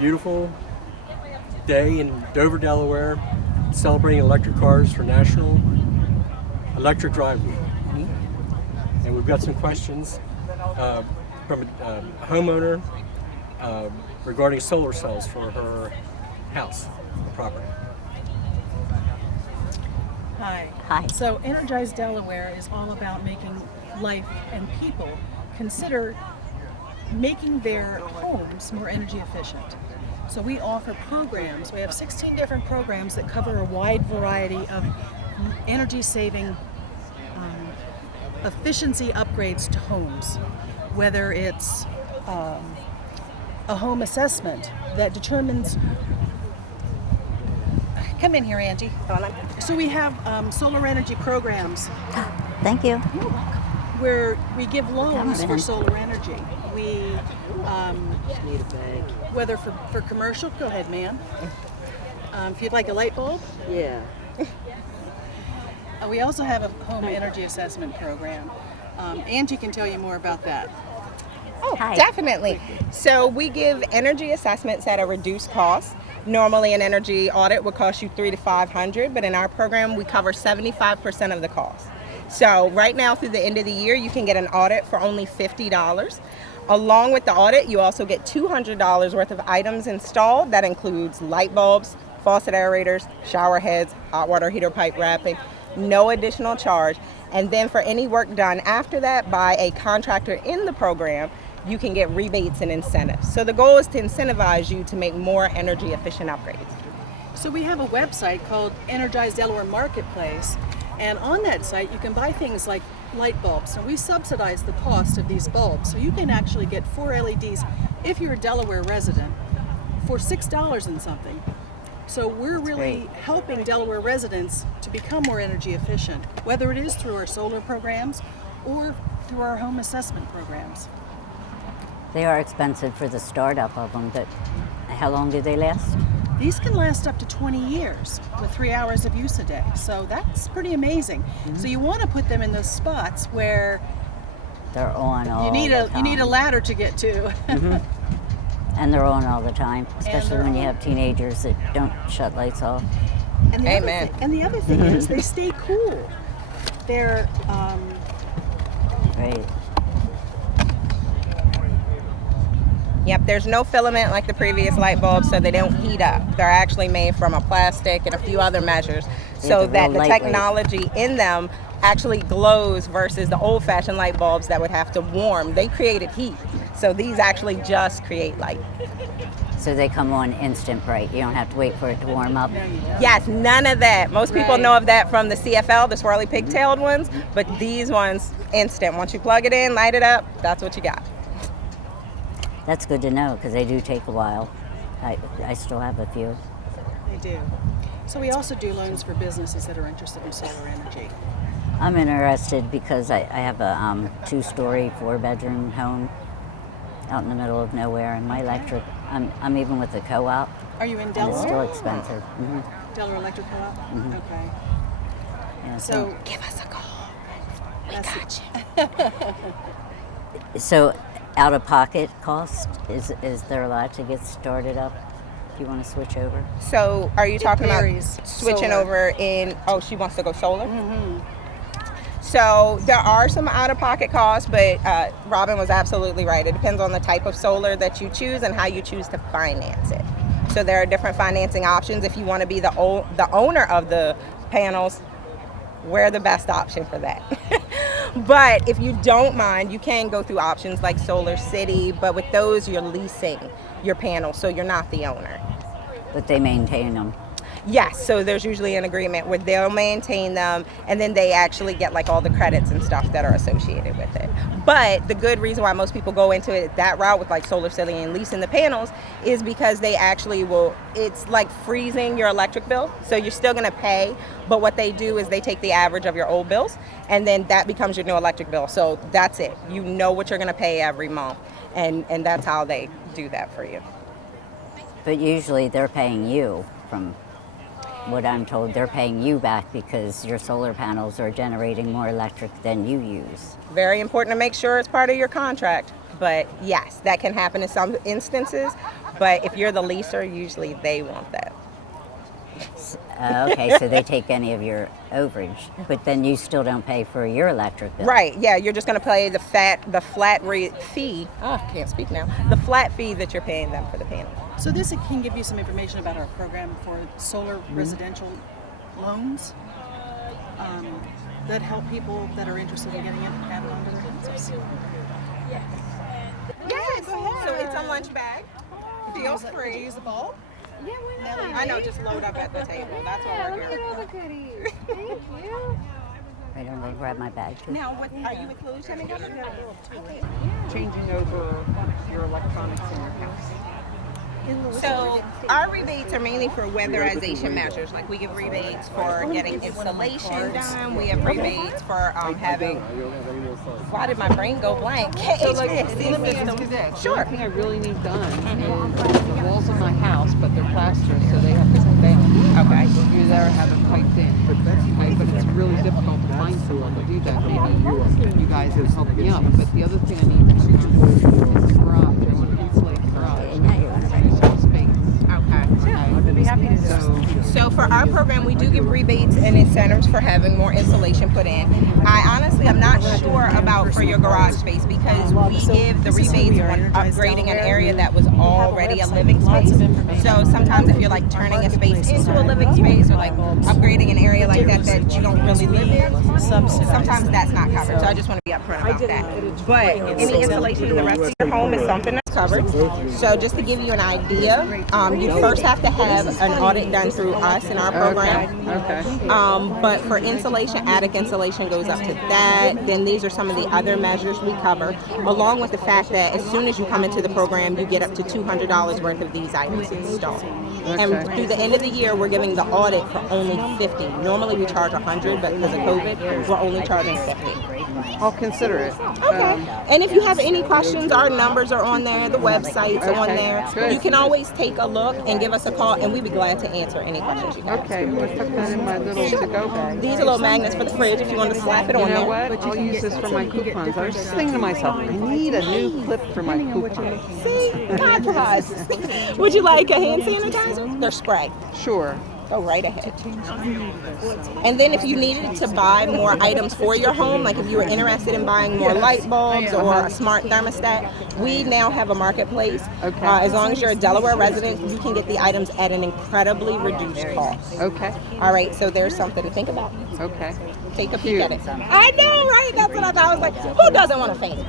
beautiful day in Dover, Delaware, celebrating electric cars for National Electric Drive Week. And we've got some questions from a homeowner regarding solar cells for her house, property. Hi. Hi. So Energize Delaware is all about making life and people consider making their homes more energy efficient. So we offer programs. We have 16 different programs that cover a wide variety of energy saving efficiency upgrades to homes, whether it's a home assessment that determines. Come in here, Angie. So we have solar energy programs Thank you. where we give loans for solar energy. We, whether for commercial, go ahead, ma'am. If you'd like a light bulb. Yeah. We also have a home energy assessment program. Angie can tell you more about that. Oh, Hi. definitely. So we give energy assessments at a reduced cost. Normally, an energy audit would cost you $300 to $500, but in our program, we cover 75% of the cost. So right now, through the end of the year, you can get an audit for only $50. Along with the audit, you also get $200 worth of items installed. That includes light bulbs, faucet aerators, shower heads, hot water heater pipe wrapping. No additional charge. And then for any work done after that by a contractor in the program, you can get rebates and incentives. So the goal is to incentivize you to make more energy efficient upgrades. So we have a website called Energize Delaware Marketplace, and on that site you can buy things like light bulbs. So we subsidize the cost of these bulbs. So you can actually get 4 LEDs if you're a Delaware resident for $6 and something. So we're really helping Delaware residents to become more energy efficient, whether it is through our solar programs or through our home assessment programs. They are expensive for the startup of them, but how long do they last? These can last up to 20 years with 3 hours of use a day. So that's pretty amazing. So you want to put them in those spots where They're on all you need the a time. you need a ladder to get to. And they're on all the time, especially they're when you on. have teenagers that don't shut lights off. And the Amen. other thing is they stay cool. They're Right. Yep, there's no filament like the previous light bulbs, so they don't heat up. They're actually made from a plastic and a few other measures, so they're that real the lightweight. technology in them actually glows versus the old-fashioned light bulbs that would have to warm. They created heat, so these actually just create light. So they come on instant bright. You don't have to wait for it to warm up. Yes, none of that. Most people Right. know of that from the CFL, the swirly pigtailed ones, but these ones, instant. Once you plug it in, light it up, that's what you got. That's good to know because they do take a while. I still have a few. they do. So we also do loans for businesses that are interested in solar energy. I'm interested because I have a 2-story, 4-bedroom home out in the middle of nowhere, and my electric, I'm even with the co-op, Are you in and it's Delaware? still expensive. Delaware Electric Co-op? Okay. Yeah, So Give us a call. that's So out-of-pocket cost, is there a lot to get started up if you want to switch over? So are you talking about varies. switching Solar. over in, she wants to go solar? So there are some out-of-pocket costs, but Robin was absolutely right. It depends on the type of solar that you choose and how you choose to finance it. So there are different financing options. If you want to be the owner of the panels, we're the best option for that. But if you don't mind, you can go through options like Solar City, but with those you're leasing your panels, so you're not the owner. But they maintain them. Yes, so there's usually an agreement where they'll maintain them, and then they actually get like all the credits and stuff that are associated with it. But the good reason why most people go into it that route with like Solar City and leasing the panels is because they actually will, it's like freezing your electric bill. So you're still gonna pay, but what they do is they take the average of your old bills, and then that becomes your new electric bill. So that's it. You know what you're gonna pay every month, and that's how they do that for you. But usually they're paying you, from what I'm told. They're paying you back because your solar panels are generating more electric than you use. Very important to make sure it's part of your contract. But yes, that can happen in some instances. But if you're the leaser, usually they want that. Okay, so they take any of your overage, but then you still don't pay for your electric bill. Right, yeah, you're just going to pay the flat rate fee. Oh, I can't speak now. The flat fee that you're paying them for the panel. So this can give you some information about our program for solar residential loans that help people that are interested in getting it added onto their houses. Yes, go ahead. So it's a lunch bag. Feel Did you free. use the bulb? Yeah, why not? I know, just load up at the table. That's what Yeah, we're look here at all for. the goodies. Thank you. I don't know, grab my bag too. Now, are you with Eco-solutionaries? Changing over your electronics in your house. So our rebates are mainly for weatherization measures. Like we give rebates for getting installation done. We have rebates for having. Why did my brain go blank? So let me ask you this. Sure. One thing I really need done is the walls of my house, but they're plaster, so they have to come down. Okay. You there have it piped in. Okay, but it's really difficult to find someone to do that. Maybe you guys can help me out. But the other thing I need to do is the garage. I want to insulate the garage. Space. Okay. I'd be happy to do that. So for our program, we do give rebates and incentives for having more insulation put in. I honestly am not sure about for your garage space because we give the rebates on upgrading an area that was already a living space. So sometimes if you're like turning a space into a living space or like upgrading an area like that that you don't really live in, sometimes that's not covered. So I just want to be upfront about that. But any insulation in the rest of your home is something that's covered. So just to give you an idea, you first have to have an audit done through us in our program. Okay. But for insulation, attic insulation goes up to that. Then these are some of the other measures we cover, along with the fact that as soon as you come into the program, you get up to $200 worth of these items installed. And through the end of the year, we're giving the audit for only $50. Normally we charge $100, but because of COVID, we're only charging $50. I'll consider it. Okay. And if you have any questions, our numbers are on there, the website's on there. Good. You can always take a look and give us a call, and we'd be glad to answer any questions you have. Okay, I'm going to put that in my little to-go bag. These are little magnets for the fridge if you want to slap it You on know there. what? I'll use this for my coupons. I was just thinking to myself, I need a new clip for my coupons. See, God provides. Would you like a hand sanitizer? They're spray. Sure. Go right ahead. And then if you needed to buy more items for your home, like if you were interested in buying more light bulbs or a smart thermostat, we now have a marketplace. Okay. As long as you're a Delaware resident, you can get the items at an incredibly reduced cost. Okay. All right, so there's something to think about. Okay. Take a peek at it. I know, right? That's what I thought. I was like, who doesn't want to faint?